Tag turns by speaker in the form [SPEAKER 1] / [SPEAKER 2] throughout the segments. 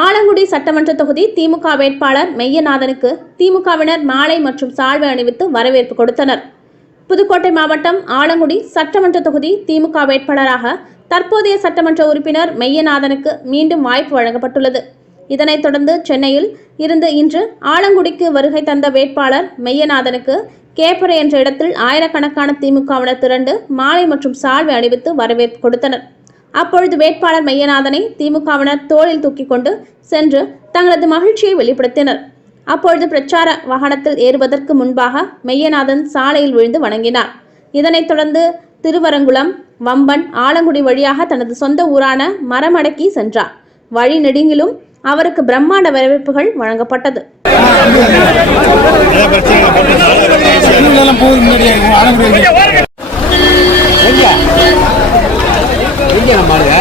[SPEAKER 1] ஆலங்குடி சட்டமன்ற தொகுதி திமுக வேட்பாளர் மெய்யநாதனுக்கு திமுகவினர் மாலை மற்றும் சால்வை அணிவித்து வரவேற்பு கொடுத்தனர். புதுக்கோட்டை மாவட்டம் ஆலங்குடி சட்டமன்ற தொகுதி திமுக வேட்பாளராக தற்போதைய சட்டமன்ற உறுப்பினர் மெய்யநாதனுக்கு மீண்டும் வாய்ப்பு வழங்கப்பட்டுள்ளது. இதனைத் தொடர்ந்து சென்னையில் இருந்து இன்று ஆலங்குடிக்கு வருகை தந்த வேட்பாளர் மெய்யநாதனுக்கு கேப்பரை என்ற இடத்தில் ஆயிரக்கணக்கான திமுகவினர் திரண்டு மாலை மற்றும் சால்வை அணிவித்து வரவேற்பு கொடுத்தனர். அப்பொழுது வேட்பாளர் மெய்யநாதனை திமுகவினர் தோளில் தூக்கி கொண்டு சென்று தங்களது மகிழ்ச்சியை வெளிப்படுத்தினர். அப்பொழுது பிரச்சார வாகனத்தில் ஏறுவதற்கு முன்பாக மெய்யநாதன் சாலையில் விழுந்து வணங்கினார். இதனைத் தொடர்ந்து திருவரங்குளம் வம்பன் ஆலங்குடி வழியாக தனது சொந்த ஊரான மரமடக்கி சென்றார். வழி நெடுங்கிலும் அவருக்கு பிரம்மாண்ட வரவேற்புகள் வழங்கப்பட்டது.
[SPEAKER 2] இங்கே நம்ம ஆளுங்க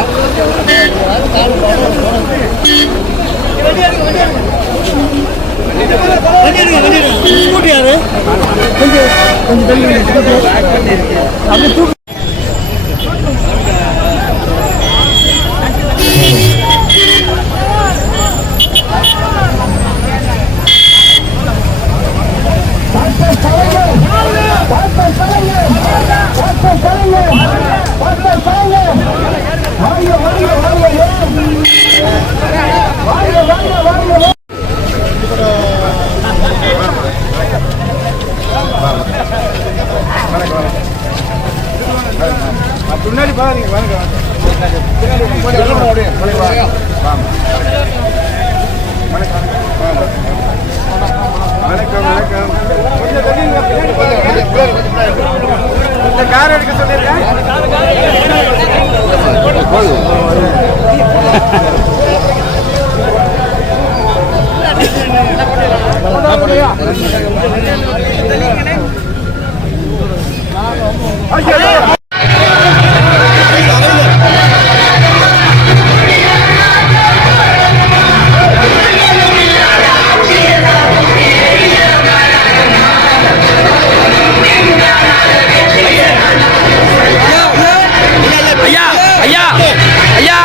[SPEAKER 3] கொஞ்சம் கொஞ்சம் தள்ளி அப்படியே தூக்கு
[SPEAKER 2] வணக்கம். வணக்கம் கொஞ்சம் தள்ளி இந்த கார் எடுக்க சொல்லியிருக்கேன்
[SPEAKER 4] ஐயா ஐயா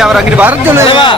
[SPEAKER 2] அவர் அங்கிட்டு வரது
[SPEAKER 4] தலைவா